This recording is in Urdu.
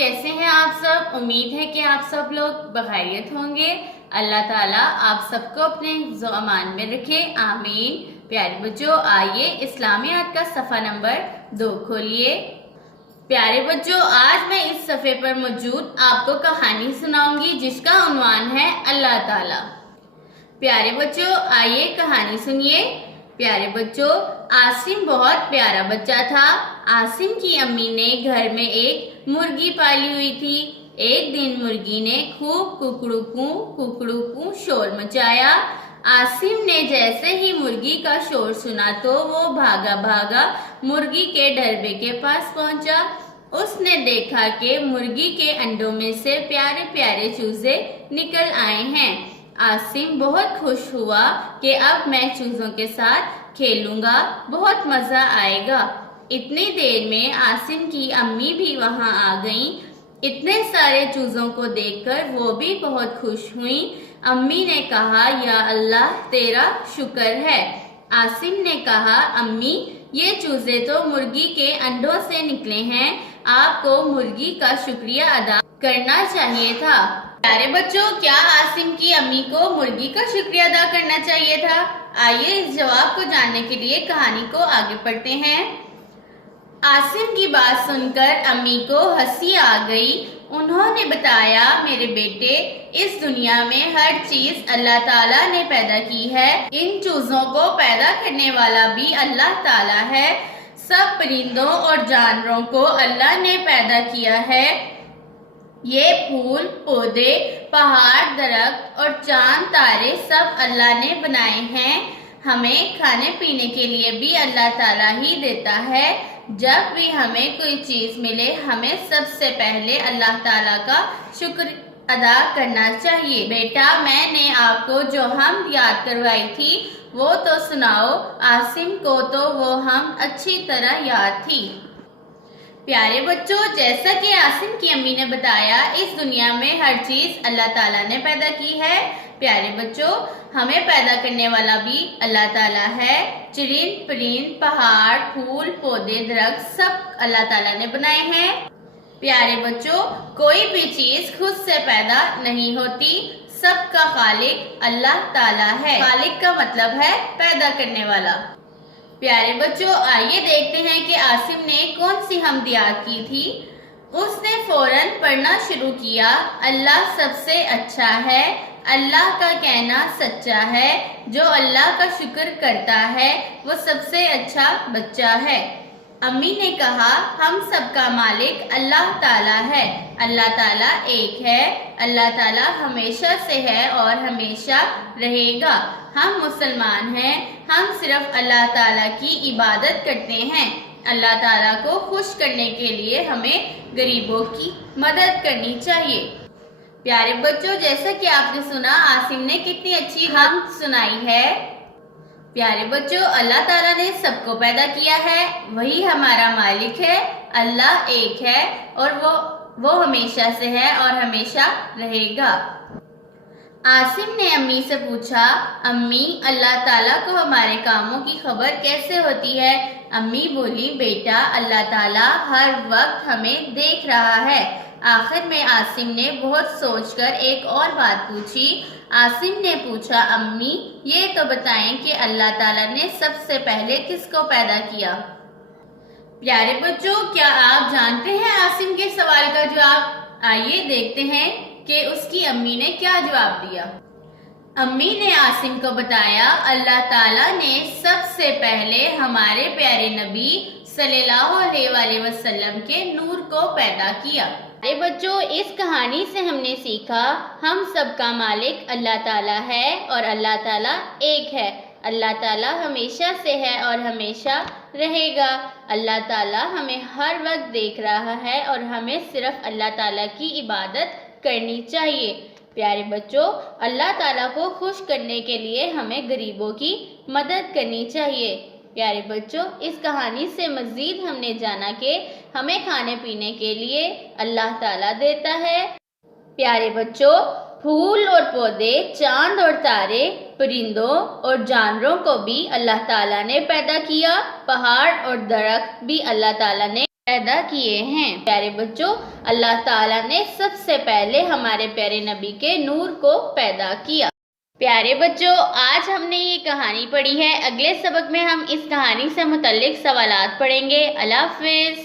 کیسے ہیں آپ سب؟ امید ہے کہ آپ سب لوگ بخیریت ہوں گے۔ اللہ تعالیٰ آپ سب کو اپنے حفظ و امان میں رکھے، آمین۔ پیارے بچوں، آئیے اسلامیات کا صفحہ نمبر 2 کھولیے۔ پیارے بچوں، آج میں اس صفحے پر موجود آپ کو کہانی سناؤں گی جس کا عنوان ہے اللہ تعالیٰ۔ پیارے بچوں، آئیے کہانی سنیے۔ پیارے بچوں، عاصم بہت پیارا بچہ تھا۔ عاصم کی امی نے گھر میں ایک مرغی پالی ہوئی تھی۔ ایک دن مرغی نے خوب ککڑو شور مچایا۔ عاصم نے جیسے ہی مرغی کا شور سنا تو وہ بھاگا مرغی کے ڈربے کے پاس پہنچا۔ اس نے دیکھا کہ مرغی کے انڈوں میں سے پیارے پیارے چوزے نکل آئے ہیں۔ عاصم بہت خوش ہوا کہ اب میں چوزوں کے ساتھ کھیلوں گا، بہت مزہ آئے گا۔ اتنی دیر میں عاصم کی امی بھی وہاں آ گئیں۔ اتنے سارے چوزوں کو دیکھ کر وہ بھی بہت خوش ہوئیں۔ امی نے کہا، یا اللہ تیرا شکر ہے۔ عاصم نے کہا، امی یہ چوزے تو مرغی کے انڈوں سے نکلے ہیں، آپ کو مرغی کا شکریہ ادا کرنا چاہیے تھا۔ پیارے بچوں، کیا عاصم کی امی کو مرغی کا شکریہ ادا کرنا چاہیے تھا؟ آئیے اس جواب کو جاننے کے لیے کہانی کو آگے پڑھتے ہیں۔ عاصم کی بات سن کر امی کو ہنسی آ گئی۔ انہوں نے بتایا، میرے بیٹے، اس دنیا میں ہر چیز اللہ تعالیٰ نے پیدا کی ہے۔ ان چوزوں کو پیدا کرنے والا بھی اللہ تعالیٰ ہے۔ سب پرندوں اور جانوروں کو اللہ نے پیدا کیا ہے۔ یہ پھول، پودے، پہاڑ، درخت اور چاند تارے سب اللہ نے بنائے ہیں۔ ہمیں کھانے پینے کے لیے بھی اللہ تعالیٰ ہی دیتا ہے۔ جب بھی ہمیں کوئی چیز ملے ہمیں سب سے پہلے اللہ تعالیٰ کا شکر ادا کرنا چاہیے۔ بیٹا، میں نے آپ کو جو حمد یاد کروائی تھی وہ تو سناؤ۔ عاصم کو تو وہ حمد اچھی طرح یاد تھی۔ پیارے بچوں، جیسا کہ عاصم کی امی نے بتایا، اس دنیا میں ہر چیز اللہ تعالیٰ نے پیدا کی ہے۔ پیارے بچوں، ہمیں پیدا کرنے والا بھی اللہ تعالیٰ ہے۔ چرند پرند، پہاڑ، پھول، پودے، درخت سب اللہ تعالیٰ نے بنائے ہیں۔ پیارے بچوں، کوئی بھی چیز خود سے پیدا نہیں ہوتی، سب کا خالق اللہ تعالیٰ ہے۔ خالق کا مطلب ہے پیدا کرنے والا۔ پیارے بچوں، آئیے دیکھتے ہیں کہ عاصم نے کون سی حمد یاد کی تھی۔ اس نے فوراً پڑھنا شروع کیا، اللہ سب سے اچھا ہے، اللہ کا کہنا سچا ہے، جو اللہ کا شکر کرتا ہے وہ سب سے اچھا بچہ ہے۔ امی نے کہا، ہم سب کا مالک اللہ تعالیٰ ہے۔ اللہ تعالیٰ ایک ہے۔ اللہ تعالیٰ ہمیشہ سے ہے اور ہمیشہ رہے گا۔ ہم مسلمان ہیں، ہم صرف اللہ تعالیٰ کی عبادت کرتے ہیں۔ اللہ تعالیٰ کو خوش کرنے کے لیے ہمیں غریبوں کی مدد کرنی چاہیے۔ پیارے بچوں، جیسا کہ آپ نے سنا، عاصم نے کتنی اچھی حمد سنائی ہے۔ پیارے بچوں، اللہ تعالیٰ نے سب کو پیدا کیا ہے، وہی ہمارا مالک ہے۔ اللہ ایک ہے اور وہ ہمیشہ سے ہے اور ہمیشہ رہے گا۔ عاصم نے امی سے پوچھا، امی اللہ تعالیٰ کو ہمارے کاموں کی خبر کیسے ہوتی ہے؟ امی بولی، بیٹا اللہ تعالیٰ ہر وقت ہمیں دیکھ رہا ہے۔ آخر میں عاصم نے بہت سوچ کر ایک اور بات پوچھی۔ عاصم نے پوچھا، امی یہ تو بتائیں کہ اللہ تعالیٰ نے سب سے پہلے کس کو پیدا کیا؟ پیارے بچوں، کیا آپ جانتے ہیں عاصم کے سوال کا جواب؟ آئیے دیکھتے ہیں کہ اس کی امی نے کیا جواب دیا۔ امی نے عاصم کو بتایا، اللہ تعالیٰ نے سب سے پہلے ہمارے پیارے نبی صلی اللہ علیہ وآلہ وسلم کے نور کو پیدا کیا۔ اے بچوں، اس کہانی سے ہم نے سیکھا، ہم سب کا مالک اللہ تعالیٰ ہے اور اللہ تعالیٰ ایک ہے۔ اللہ تعالیٰ ہمیشہ سے ہے اور ہمیشہ رہے گا۔ اللہ تعالیٰ ہمیں ہر وقت دیکھ رہا ہے اور ہمیں صرف اللہ تعالیٰ کی عبادت کرنی چاہیے۔ پیارے بچوں، اللہ تعالیٰ کو خوش کرنے کے لیے ہمیں غریبوں کی مدد کرنی چاہیے۔ پیارے بچوں، اس کہانی سے مزید ہم نے جانا کہ ہمیں کھانے پینے کے لیے اللہ تعالیٰ دیتا ہے۔ پیارے بچوں، پھول اور پودے، چاند اور تارے، پرندوں اور جانوروں کو بھی اللہ تعالیٰ نے پیدا کیا۔ پہاڑ اور درخت بھی اللہ تعالیٰ نے پیدا کیے ہیں۔ پیارے بچوں، اللہ تعالیٰ نے سب سے پہلے ہمارے پیارے نبی کے نور کو پیدا کیا۔ پیارے بچوں، آج ہم نے یہ کہانی پڑھی ہے۔ اگلے سبق میں ہم اس کہانی سے متعلق سوالات پڑھیں گے۔ اللہ حافظ۔